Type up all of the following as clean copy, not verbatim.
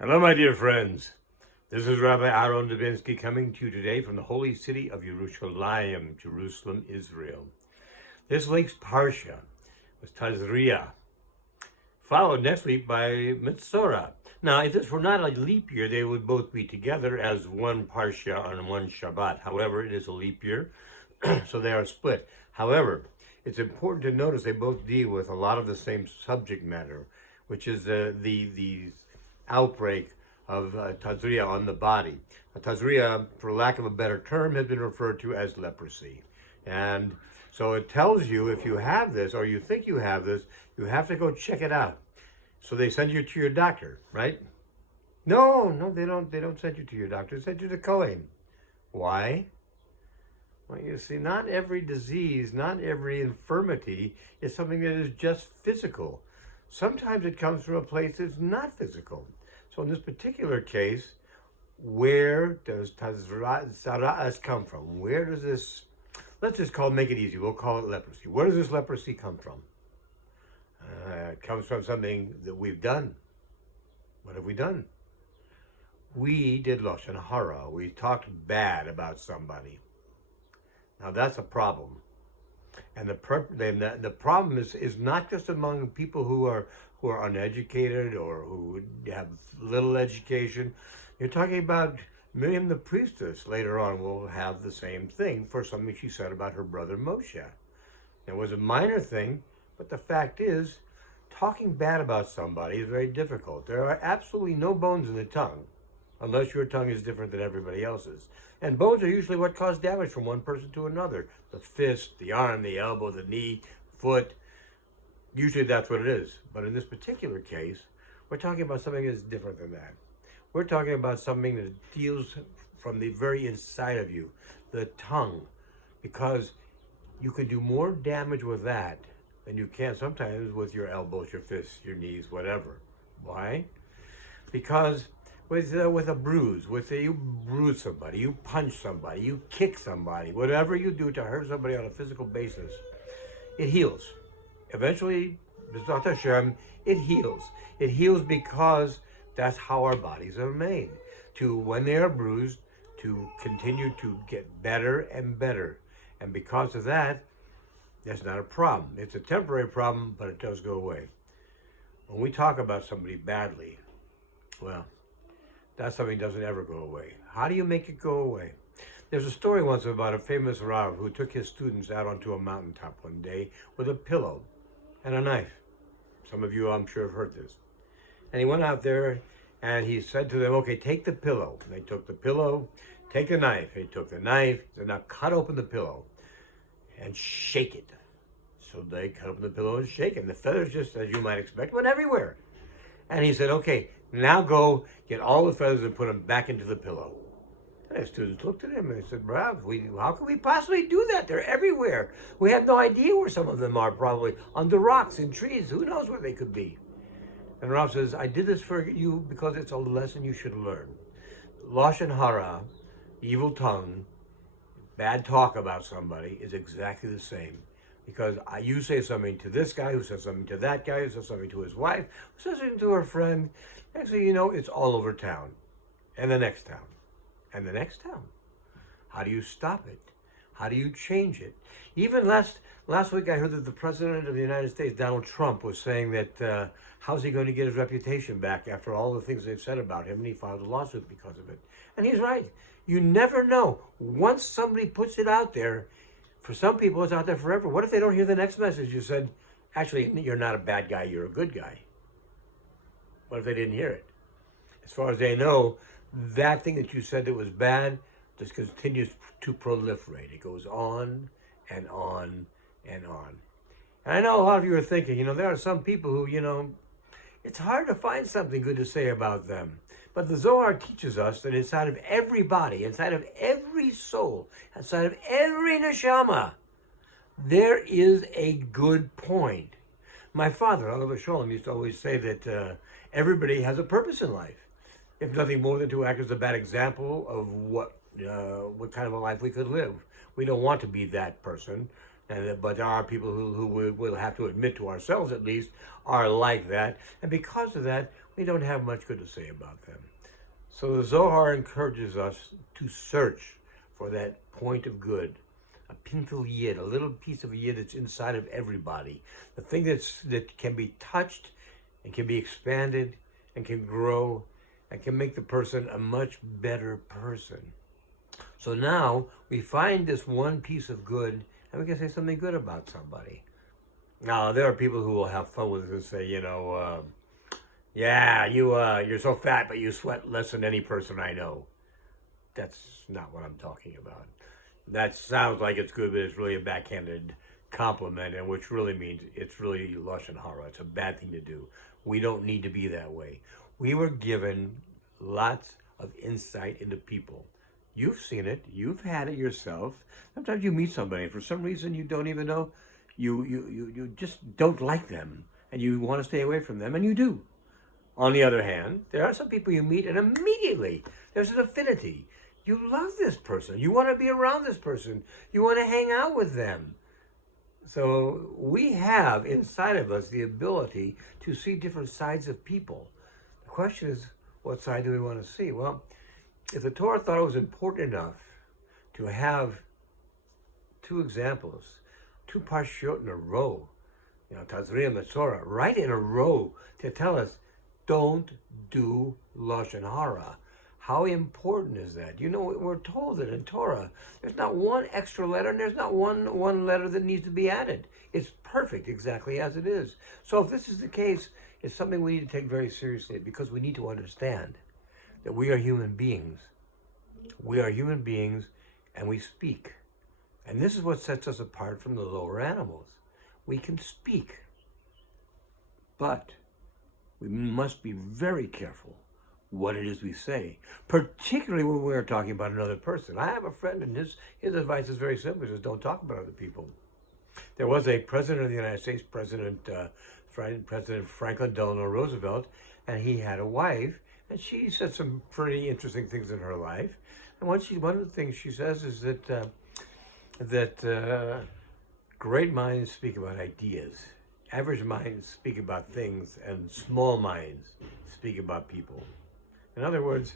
Hello, my dear friends. This is Rabbi Aharon Dobinsky coming to you today from the holy city of Yerushalayim, Jerusalem, Israel. This week's Parsha was Tazria, followed next week by Mitzorah. Now, if this were not a leap year, they would both be together as one Parsha on one Shabbat. However, it is a leap year, so they are split. However, it's important to notice they both deal with a lot of the same subject matter, which is the outbreak of Tazria on the body. Tazria, for lack of a better term, has been referred to as leprosy. And so it tells you if you have this or you think you have this, you have to go check it out. So they send you to your doctor, right? No, they don't send you to your doctor. They send you to Kohen. Why? Well, you see, not every disease, not every infirmity is something that is just physical. Sometimes it comes from a place that's not physical. So in this particular case, where does Tazra'as come from? Where does this, let's just make it easy, we'll call it leprosy. Where does this leprosy come from? It comes from something that we've done. What have we done? We did Lashon Hara. We talked bad about somebody. Now that's a problem. And the problem is not just among people who are uneducated or who have little education. You're talking about Miriam the priestess later on will have the same thing for something she said about her brother Moshe. It was a minor thing, but the fact is, talking bad about somebody is very difficult. There are absolutely no bones in the tongue, unless your tongue is different than everybody else's. And bones are usually what cause damage from one person to another. The fist, the arm, the elbow, the knee, foot. Usually that's what it is. But in this particular case, we're talking about something that's different than that. We're talking about something that deals from the very inside of you, the tongue. Because you can do more damage with that than you can sometimes with your elbows, your fists, your knees, whatever. Why? Because with a bruise, you bruise somebody, you punch somebody, you kick somebody, whatever you do to hurt somebody on a physical basis, it heals. Eventually, B'ezrat Hashem, it heals. It heals because that's how our bodies are made. To, when they are bruised, to continue to get better and better. And because of that, that's not a problem. It's a temporary problem, but it does go away. When we talk about somebody badly, well, that something doesn't ever go away. How do you make it go away? There's a story once about a famous Rav who took his students out onto a mountaintop one day with a pillow and a knife. Some of you, I'm sure, have heard this. And he went out there and he said to them, okay, take the pillow. And they took the pillow, take the knife. He took the knife, he said, now cut open the pillow and shake it. So they cut open the pillow and shake it. And the feathers, just as you might expect, went everywhere. And he said, okay, now go get all the feathers and put them back into the pillow. And his students looked at him and they said, Rav, how can we possibly do that? They're everywhere. We have no idea where some of them are, probably under rocks, in trees. Who knows where they could be? And Rav says, I did this for you because it's a lesson you should learn. Lashon Hara, evil tongue, bad talk about somebody is exactly the same. Because you say something to this guy, who says something to that guy, who says something to his wife, who says something to her friend. Next thing you know, it's all over town. And the next town. And the next town. How do you stop it? How do you change it? Even last week I heard that the President of the United States, Donald Trump, was saying that how's he going to get his reputation back after all the things they've said about him, and he filed a lawsuit because of it. And he's right. You never know. Once somebody puts it out there, for some people, it's out there forever. What if they don't hear the next message? You said, actually, you're not a bad guy, you're a good guy. What if they didn't hear it? As far as they know, that thing that you said that was bad just continues to proliferate. It goes on and on and on. And I know a lot of you are thinking, there are some people who, it's hard to find something good to say about them. But the Zohar teaches us that inside of every body, inside of every soul, inside of every neshama, there is a good point. My father, Alav Shalom, used to always say that everybody has a purpose in life, if nothing more than to act as a bad example of what kind of a life we could live. We don't want to be that person. But there are people who will have to admit to ourselves, at least, are like that. And because of that, we don't have much good to say about them. So the Zohar encourages us to search for that point of good, a pintel yid, a little piece of a yid that's inside of everybody, the thing that can be touched and can be expanded and can grow and can make the person a much better person. So now we find this one piece of good and we can say something good about somebody. Now there are people who will have fun with it and say, yeah, you're so fat, but you sweat less than any person I know. That's not what I'm talking about. That sounds like it's good, but it's really a backhanded compliment, and which really means it's really lashon hara. It's a bad thing to do. We don't need to be that way. We were given lots of insight into people. You've seen it. You've had it yourself. Sometimes you meet somebody, and for some reason you don't even know, you just don't like them, and you want to stay away from them, and you do. On the other hand, there are some people you meet and immediately there's an affinity. You love this person. You want to be around this person. You want to hang out with them. So we have inside of us the ability to see different sides of people. The question is, what side do we want to see? Well, if the Torah thought it was important enough to have two examples, two parshiot in a row, Tazria and Metzora, right in a row to tell us, don't do lashon hara. How important is that? We're told that in Torah, there's not one extra letter and there's not one letter that needs to be added. It's perfect exactly as it is. So if this is the case, it's something we need to take very seriously because we need to understand that we are human beings. We are human beings and we speak. And this is what sets us apart from the lower animals. We can speak, but we must be very careful what it is we say, particularly when we are talking about another person. I have a friend, and his advice is very simple. He says, don't talk about other people. There was a president of the United States, President Franklin Delano Roosevelt, and he had a wife, and she said some pretty interesting things in her life. And one of the things she says is that great minds speak about ideas. Average minds speak about things, and small minds speak about people. In other words,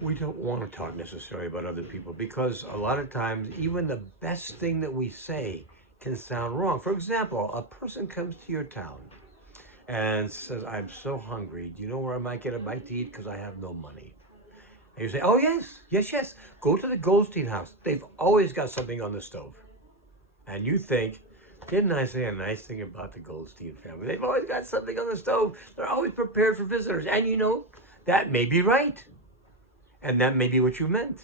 we don't want to talk necessarily about other people because a lot of times even the best thing that we say can sound wrong. For example, a person comes to your town and says, I'm so hungry. Do you know where I might get a bite to eat? Because I have no money. And you say, oh, yes. Go to the Goldstein house. They've always got something on the stove. And you think, didn't I say a nice thing about the Goldstein family? They've always got something on the stove. They're always prepared for visitors. And that may be right. And that may be what you meant.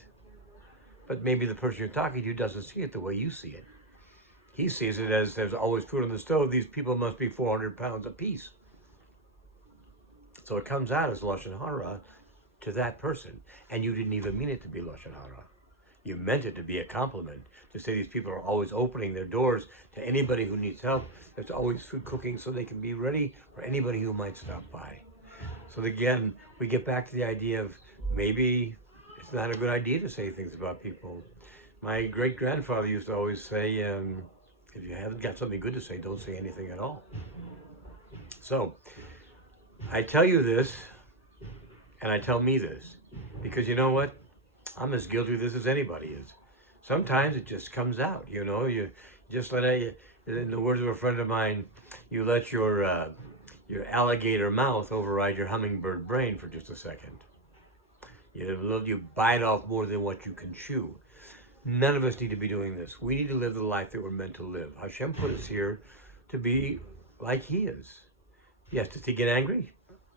But maybe the person you're talking to doesn't see it the way you see it. He sees it as there's always food on the stove. These people must be 400 pounds apiece. So it comes out as lashon hara to that person. And you didn't even mean it to be lashon hara. You meant it to be a compliment, to say these people are always opening their doors to anybody who needs help. There's always food cooking so they can be ready for anybody who might stop by. So again, we get back to the idea of maybe it's not a good idea to say things about people. My great-grandfather used to always say, if you haven't got something good to say, don't say anything at all. So I tell you this, and I tell me this, because you know what? I'm as guilty of this as anybody is. Sometimes it just comes out, you just let in the words of a friend of mine, you let your alligator mouth override your hummingbird brain for just a second. You bite off more than what you can chew. None of us need to be doing this. We need to live the life that we're meant to live. Hashem put us here to be like He is. Yes, does He get angry?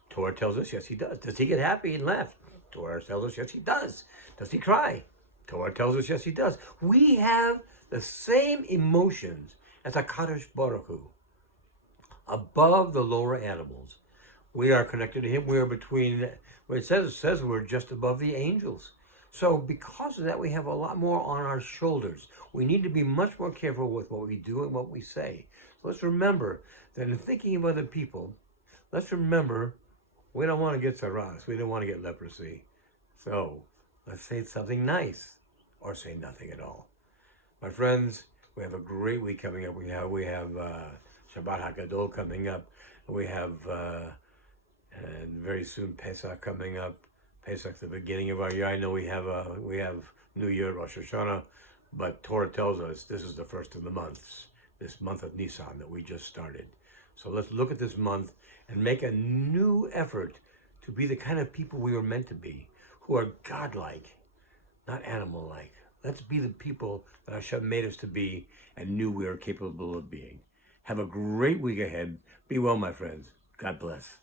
Torah tells us, yes, He does. Does He get happy and laugh? Torah tells us, yes, He does. Does He cry? Torah tells us, yes, He does. We have the same emotions as HaKadosh Baruch Hu. Above the lower animals. We are connected to Him. We are between, where it says we're just above the angels. So because of that, we have a lot more on our shoulders. We need to be much more careful with what we do and what we say. So let's remember that in thinking of other people, let's remember we don't want to get saras. We don't want to get leprosy. So let's say something nice or say nothing at all. My friends, We have a great week coming up. We have Shabbat HaGadol coming up. We have and very soon Pesach coming up. Pesach, the beginning of our year. I know we have New Year, Rosh Hashanah, but Torah tells us this is the first of the months, this month of Nisan that we just started. So let's look at this month and make a new effort to be the kind of people we were meant to be, who are godlike, not animal-like. Let's be the people that Hashem made us to be and knew we are capable of being. Have a great week ahead. Be well, my friends. God bless.